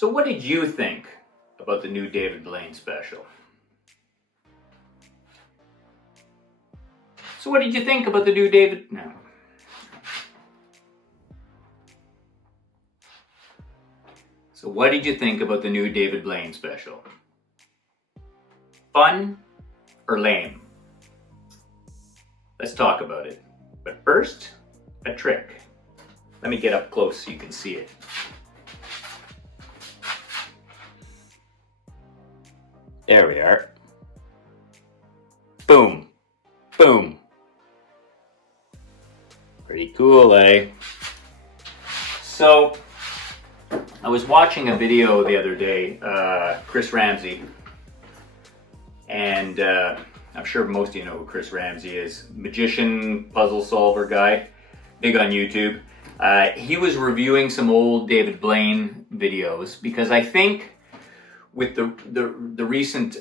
So what did you think about the new David Blaines special? So what did you think about the new David... No. So what did you think about the new David Blaines special? Fun or lame? Let's talk about it. But first, a trick. Let me get up close so you can see it. There we are. Boom. Boom. Pretty cool, eh? So, I was watching a video the other day, Chris Ramsey, and I'm sure most of you know who Chris Ramsey is. Magician, puzzle solver guy, big on YouTube. He was reviewing some old David Blaine videos because I think with the recent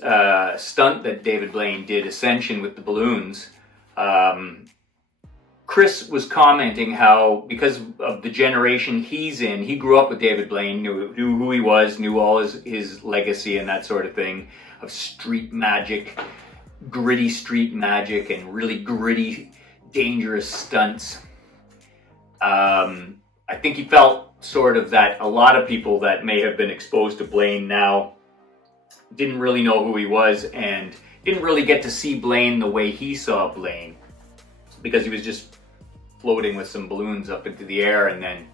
stunt that David Blaine did, Ascension with the balloons, Chris was commenting how, because of the generation he's in, he grew up with David Blaine, knew who he was, knew all his legacy and that sort of thing, of street magic, gritty street magic and really gritty, dangerous stunts. I think he felt sort of that a lot of people that may have been exposed to Blaine now didn't really know who he was and didn't really get to see Blaine the way he saw Blaine, because he was just floating with some balloons up into the air and then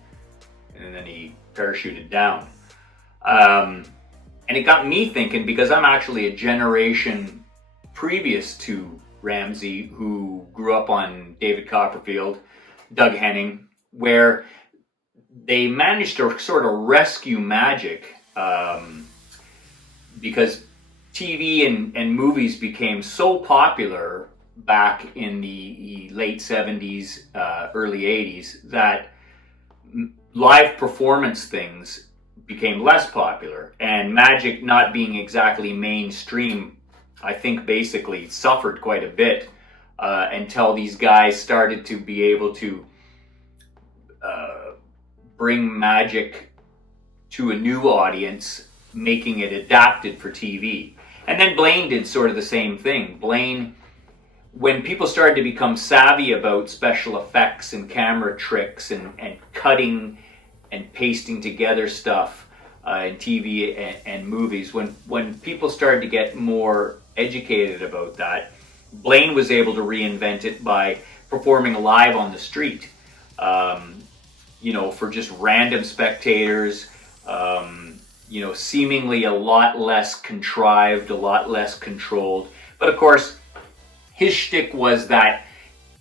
he parachuted down. And it got me thinking, because I'm actually a generation previous to Ramsey, who grew up on David Copperfield, Doug Henning, where they managed to sort of rescue magic, because TV and movies became so popular back in the late 70s, early 80s, that live performance things became less popular, and magic not being exactly mainstream, I think basically suffered quite a bit until these guys started to be able to bring magic to a new audience, making it adapted for TV. And then Blaine did sort of the same thing. Blaine, when people started to become savvy about special effects and camera tricks and cutting and pasting together stuff in TV and movies, when people started to get more educated about that, Blaine was able to reinvent it by performing live on the street, for just random spectators, seemingly a lot less contrived, a lot less controlled. But of course, his shtick was that,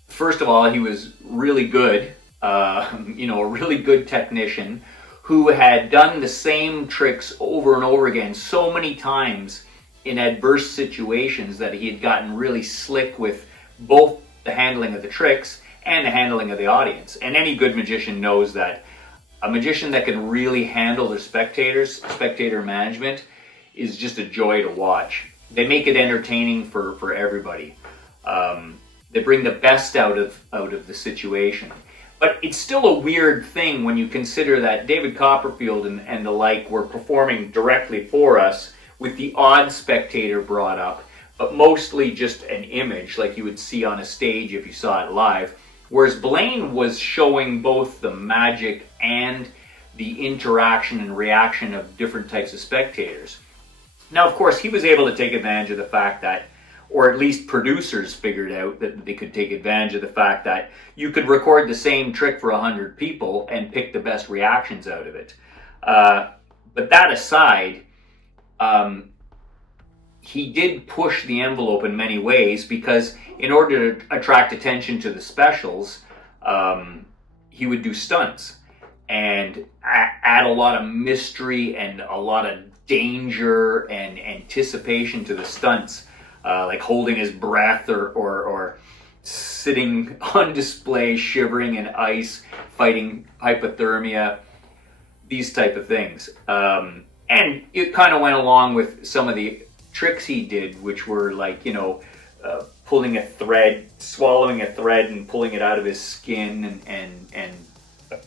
first of all, he was really good, a really good technician who had done the same tricks over and over again so many times in adverse situations that he had gotten really slick with both the handling of the tricks and the handling of the audience. And any good magician knows that a magician that can really handle their spectator management, is just a joy to watch. They make it entertaining for everybody. They bring the best out of the situation. But it's still a weird thing when you consider that David Copperfield and the like were performing directly for us with the odd spectator brought up, but mostly just an image like you would see on a stage if you saw it live. Whereas Blaine was showing both the magic and the interaction and reaction of different types of spectators. Now, of course, he was able to take advantage of the fact that, or at least producers figured out that they could take advantage of the fact that you could record the same trick for 100 people and pick the best reactions out of it. But that aside, he did push the envelope in many ways, because in order to attract attention to the specials, he would do stunts and add a lot of mystery and a lot of danger and anticipation to the stunts, like holding his breath or sitting on display, shivering in ice, fighting hypothermia, these type of things. And it kind of went along with some of the tricks he did, which were like, pulling a thread, swallowing a thread and pulling it out of his skin, and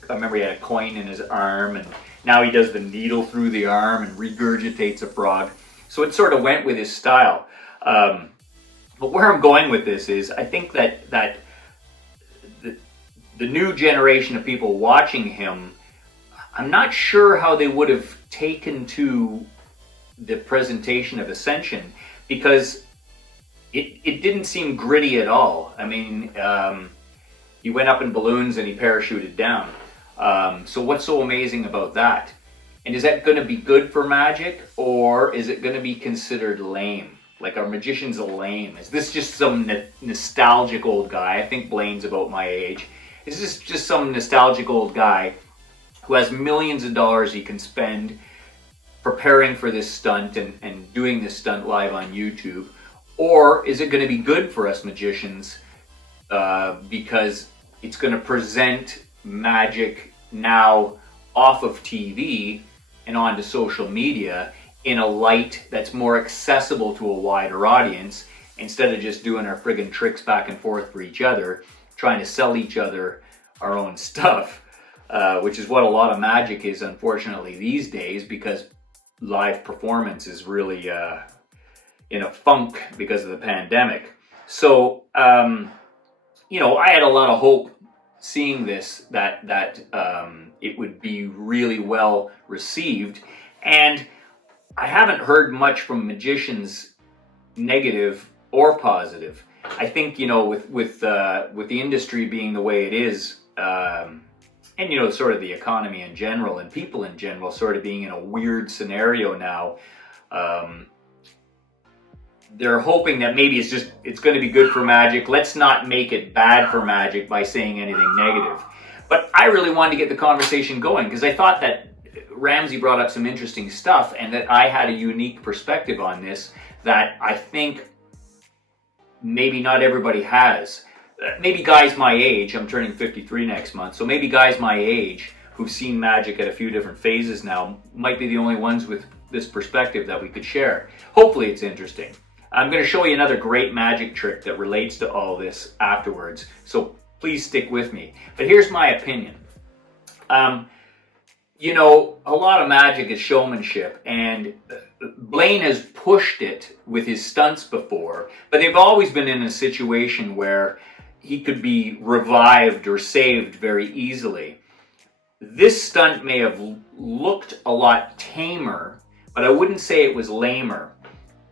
I remember he had a coin in his arm, and Now he does the needle through the arm and regurgitates a frog. So it sort of went with his style. But where I'm going with this is, I think that the new generation of people watching him, I'm not sure how they would have taken to the presentation of Ascension, because it didn't seem gritty at all. I mean, he went up in balloons and he parachuted down. So what's so amazing about that? And is that going to be good for magic, or is it going to be considered lame? Like, are magicians lame? Is this just some nostalgic old guy? I think Blaines about my age. Is this just some nostalgic old guy who has millions of dollars he can spend preparing for this stunt and doing this stunt live on YouTube? Or is it going to be good for us magicians because it's going to present magic now off of TV and onto social media in a light that's more accessible to a wider audience, instead of just doing our friggin' tricks back and forth for each other, trying to sell each other our own stuff, which is what a lot of magic is, unfortunately, these days, because live performance is really in a funk because of the pandemic. So, you know, I had a lot of hope seeing this, that it would be really well received. And I haven't heard much from magicians, negative or positive. I think, you know, with the industry being the way it is, and, you know, sort of the economy in general and people in general sort of being in a weird scenario now, they're hoping that maybe it's going to be good for magic. Let's not make it bad for magic by saying anything negative. But I really wanted to get the conversation going, because I thought that Ramsey brought up some interesting stuff, and that I had a unique perspective on this that I think maybe not everybody has. Maybe guys my age, I'm turning 53 next month, so maybe guys my age who've seen magic at a few different phases now might be the only ones with this perspective that we could share. Hopefully it's interesting. I'm going to show you another great magic trick that relates to all this afterwards, so please stick with me. But here's my opinion. You know, a lot of magic is showmanship, and Blaine has pushed it with his stunts before, but they've always been in a situation where he could be revived or saved very easily. This stunt may have looked a lot tamer, but I wouldn't say it was lamer,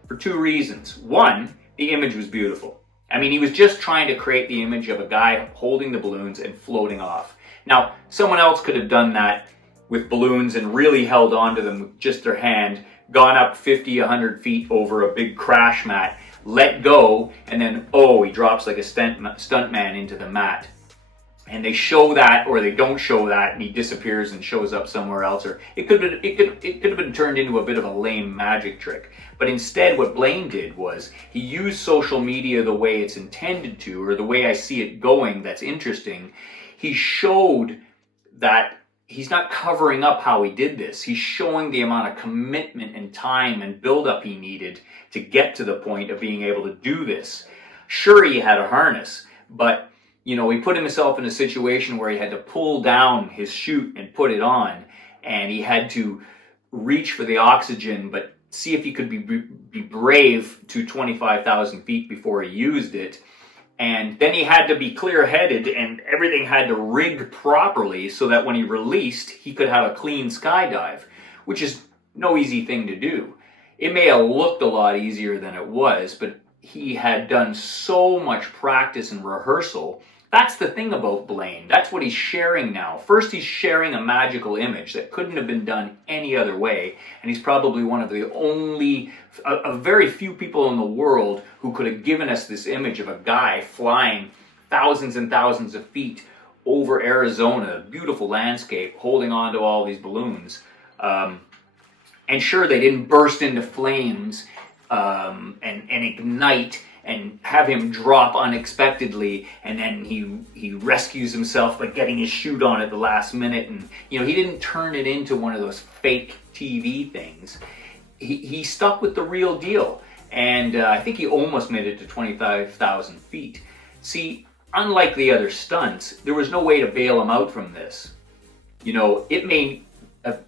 for two reasons. One, the image was beautiful. I mean, he was just trying to create the image of a guy holding the balloons and floating off. Now, someone else could have done that with balloons and really held on to them with just their hand, gone up 50, 100 feet over a big crash mat, let go, and then, oh, he drops like a stuntman into the mat. And they show that, or they don't show that, and he disappears and shows up somewhere else. Or it could have been turned into a bit of a lame magic trick. But instead, what Blaine did was he used social media the way it's intended to, or the way I see it going. That's interesting. He showed that he's not covering up how he did this. He's showing the amount of commitment and time and buildup he needed to get to the point of being able to do this. Sure, he had a harness, but you know, he put himself in a situation where he had to pull down his chute and put it on, and he had to reach for the oxygen, but see if he could be brave to 25,000 feet before he used it. And then he had to be clear-headed, and everything had to rig properly so that when he released, he could have a clean skydive, which is no easy thing to do. It may have looked a lot easier than it was, but he had done so much practice and rehearsal. That's the thing about Blaine. That's what he's sharing now. First, he's sharing a magical image that couldn't have been done any other way, and he's probably one of the only, a very few people in the world who could have given us this image of a guy flying thousands and thousands of feet over Arizona, beautiful landscape, holding on to all these balloons. And sure, they didn't burst into flames and ignite and have him drop unexpectedly, and then he rescues himself by getting his chute on at the last minute. And you know, he didn't turn it into one of those fake TV things. He stuck with the real deal, and I think he almost made it to 25,000 feet. See, unlike the other stunts, there was no way to bail him out from this. You know, it may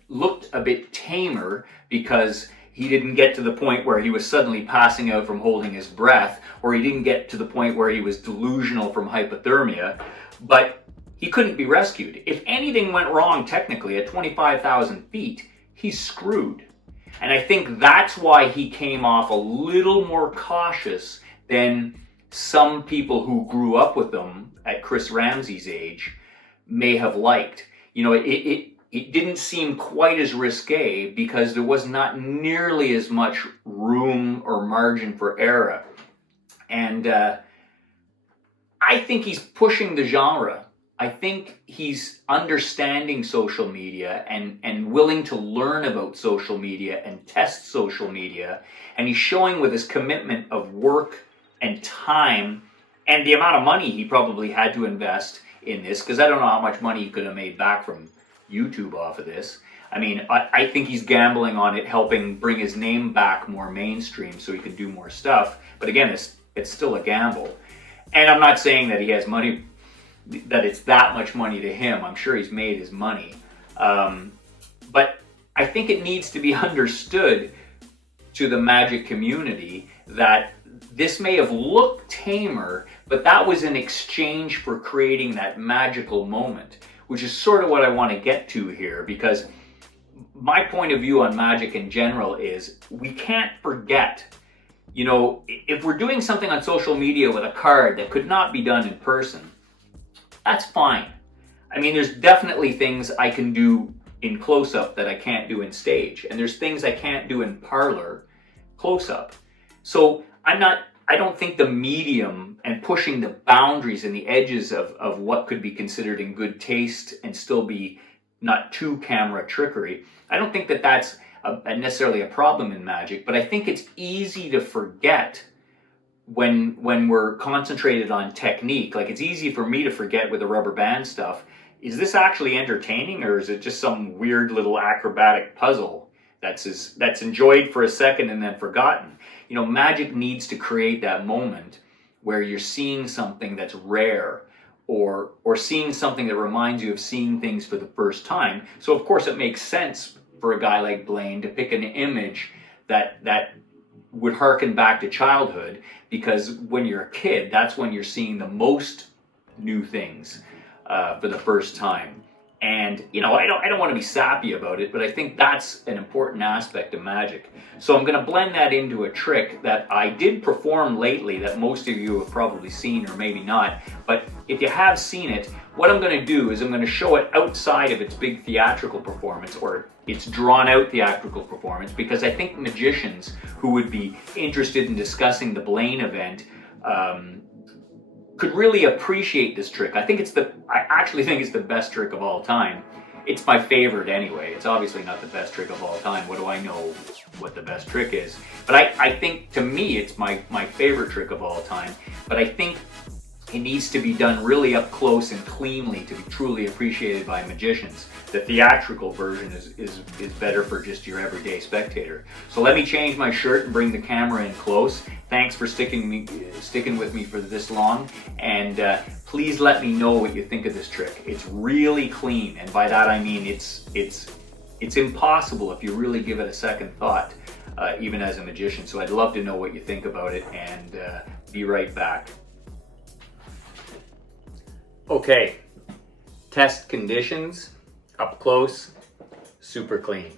looked a bit tamer because he didn't get to the point where he was suddenly passing out from holding his breath, or he didn't get to the point where he was delusional from hypothermia, but he couldn't be rescued. If anything went wrong technically at 25,000 feet, he's screwed. And I think that's why he came off a little more cautious than some people who grew up with him at Chris Ramsey's age may have liked. You know, it didn't seem quite as risque because there was not nearly as much room or margin for error. And I think he's pushing the genre. I think he's understanding social media and willing to learn about social media and test social media. And he's showing with his commitment of work and time and the amount of money he probably had to invest in this, because I don't know how much money he could have made back from YouTube off of this. I mean, I think he's gambling on it helping bring his name back more mainstream so he can do more stuff. But again, it's still a gamble. And I'm not saying that he has money, that it's that much money to him. I'm sure he's made his money. But I think it needs to be understood to the magic community that this may have looked tamer, but that was in exchange for creating that magical moment, which is sort of what I want to get to here, because my point of view on magic in general is we can't forget, you know, if we're doing something on social media with a card that could not be done in person, that's fine. I mean, there's definitely things I can do in close-up that I can't do in stage, and there's things I can't do in parlor close-up. So I don't think the medium and pushing the boundaries and the edges of what could be considered in good taste and still be not too camera trickery, I don't think that that's necessarily a problem in magic, but I think it's easy to forget when we're concentrated on technique. Like, it's easy for me to forget with the rubber band stuff, is this actually entertaining, or is it just some weird little acrobatic puzzle that's enjoyed for a second and then forgotten? You know, magic needs to create that moment where you're seeing something that's rare, or seeing something that reminds you of seeing things for the first time. So of course it makes sense for a guy like Blaine to pick an image that would harken back to childhood, because when you're a kid, that's when you're seeing the most new things for the first time. And, you know, I don't want to be sappy about it, but I think that's an important aspect of magic. So I'm going to blend that into a trick that I did perform lately that most of you have probably seen, or maybe not. But if you have seen it, what I'm going to do is I'm going to show it outside of its big theatrical performance, or its drawn out theatrical performance, because I think magicians who would be interested in discussing the Blaine event could really appreciate this trick. I actually think it's the best trick of all time. It's my favorite anyway. It's obviously not the best trick of all time. What do I know what the best trick is? But I think, to me, it's my favorite trick of all time. But I think it needs to be done really up close and cleanly to be truly appreciated by magicians. The theatrical version is better for just your everyday spectator. So let me change my shirt and bring the camera in close. Thanks for sticking with me for this long, and please let me know what you think of this trick. It's really clean, and by that I mean it's impossible if you really give it a second thought, even as a magician. So I'd love to know what you think about it, and be right back. Okay, test conditions, up close, super clean.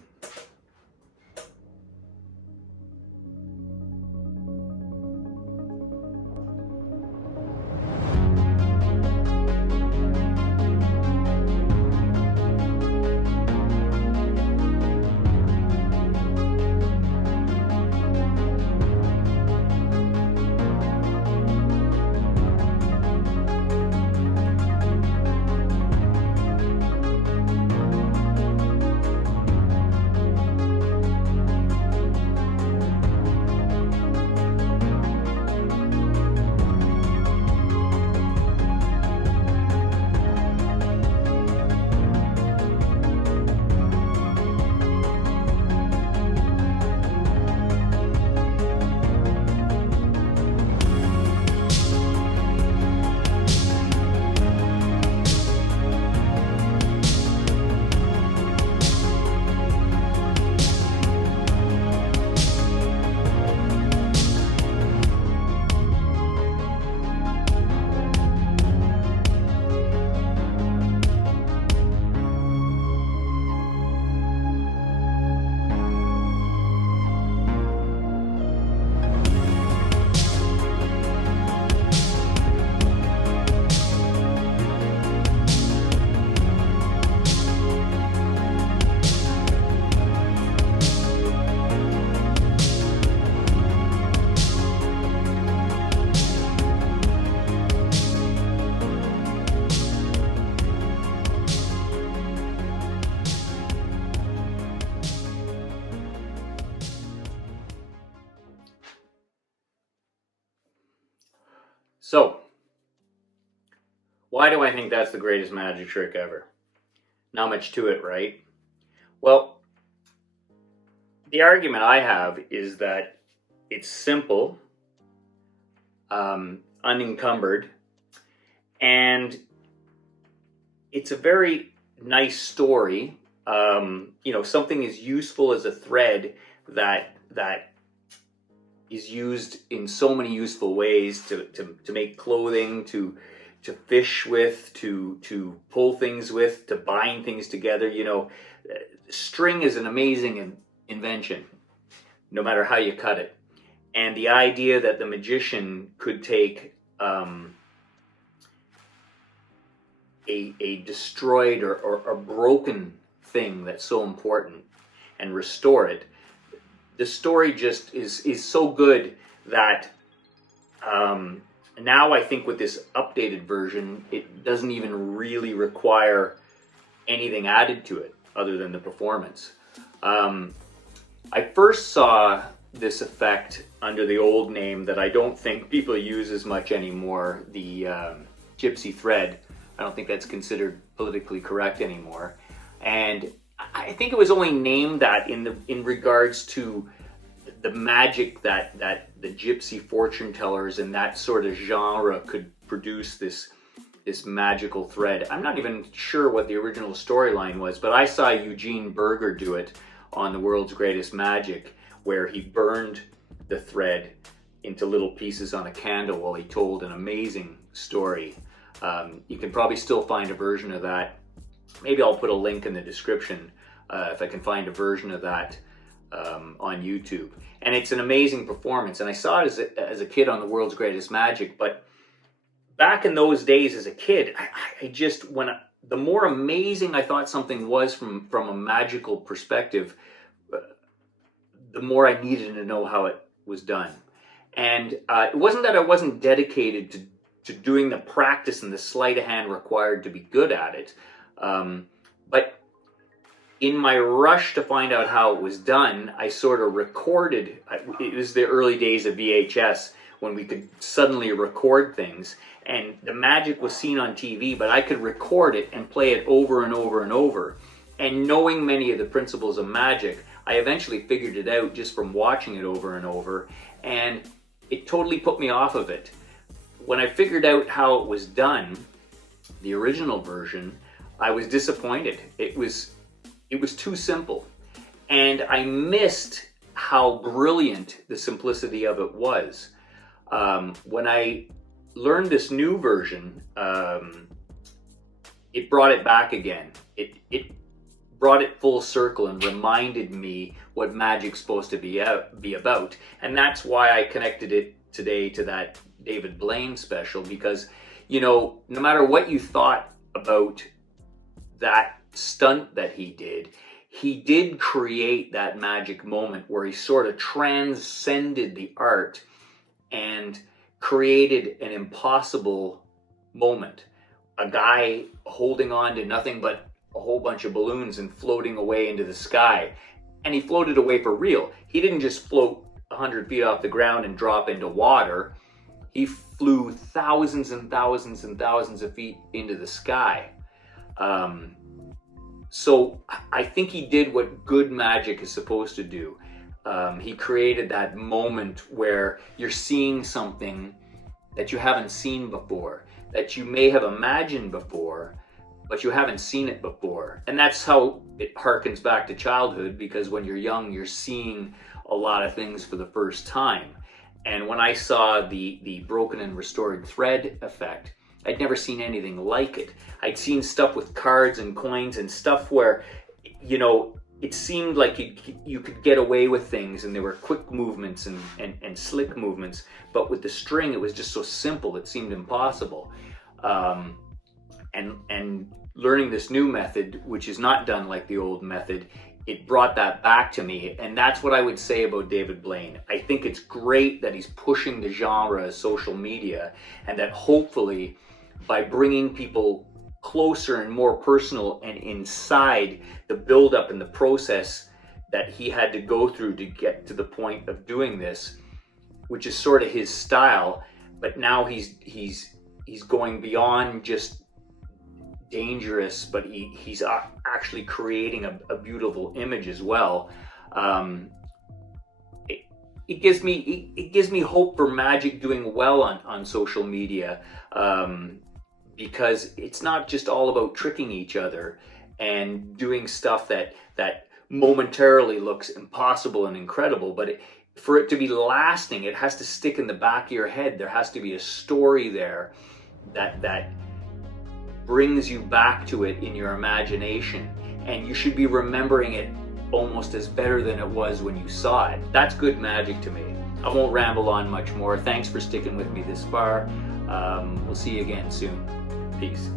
So, why do I think that's the greatest magic trick ever? Not much to it, right? Well, the argument I have is that it's simple, unencumbered, and it's a very nice story. Something as useful as a thread that is used in so many useful ways to make clothing, to fish with, to pull things with, to bind things together. String is an amazing invention, no matter how you cut it. And the idea that the magician could take a destroyed or a broken thing that's so important and restore it, the story just is so good that now I think with this updated version, it doesn't even really require anything added to it other than the performance. I first saw this effect under the old name that I don't think people use as much anymore, the gypsy thread. I don't think that's considered politically correct anymore. And I think it was only named that in regards to the magic that the gypsy fortune tellers and that sort of genre could produce this magical thread. I'm not even sure what the original storyline was, but I saw Eugene Berger do it on The World's Greatest Magic, where he burned the thread into little pieces on a candle while he told an amazing story. You can probably still find a version of that. Maybe I'll put a link in the description if I can find a version of that on YouTube. And it's an amazing performance. And I saw it as a kid on The World's Greatest Magic. But back in those days as a kid, the more amazing I thought something was from a magical perspective, the more I needed to know how it was done. And it wasn't that I wasn't dedicated to doing the practice and the sleight of hand required to be good at it. But in my rush to find out how it was done, I sort of recorded. It was the early days of VHS when we could suddenly record things. And the magic was seen on TV, but I could record it and play it over and over and over. And knowing many of the principles of magic, I eventually figured it out just from watching it over and over. And it totally put me off of it. When I figured out how it was done, the original version, I was disappointed. It was too simple. And I missed how brilliant the simplicity of it was. When I learned this new version, it brought it back again. It brought it full circle and reminded me what magic's supposed to be about. And that's why I connected it today to that David Blaines special, because, no matter what you thought about that stunt that he did create that magic moment where he sort of transcended the art and created an impossible moment. A guy holding on to nothing but a whole bunch of balloons and floating away into the sky. And he floated away for real. He didn't just float 100 feet off the ground and drop into water. He flew thousands and thousands and thousands of feet into the sky. So I think he did what good magic is supposed to do. He created that moment where you're seeing something that you haven't seen before, that you may have imagined before, but you haven't seen it before. And that's how it harkens back to childhood, because when you're young, you're seeing a lot of things for the first time. And when I saw the broken and restored thread effect, I'd never seen anything like it. I'd seen stuff with cards and coins and stuff where, it seemed like you could get away with things, and there were quick movements and slick movements. But with the string, it was just so simple, it seemed impossible. And learning this new method, which is not done like the old method, it brought that back to me. And that's what I would say about David Blaine. I think it's great that he's pushing the genre of social media, and that hopefully by bringing people closer and more personal and inside the build-up and the process that he had to go through to get to the point of doing this, which is sort of his style, but now he's going beyond just dangerous, but he's actually creating a beautiful image as well. It gives me hope for Magic doing well on social media, because it's not just all about tricking each other and doing stuff that momentarily looks impossible and incredible, but for it to be lasting, it has to stick in the back of your head. There has to be a story there that brings you back to it in your imagination, and you should be remembering it almost as better than it was when you saw it. That's good Magic to me. I won't ramble on much more. Thanks for sticking with me this far. We'll see you again soon. Peace.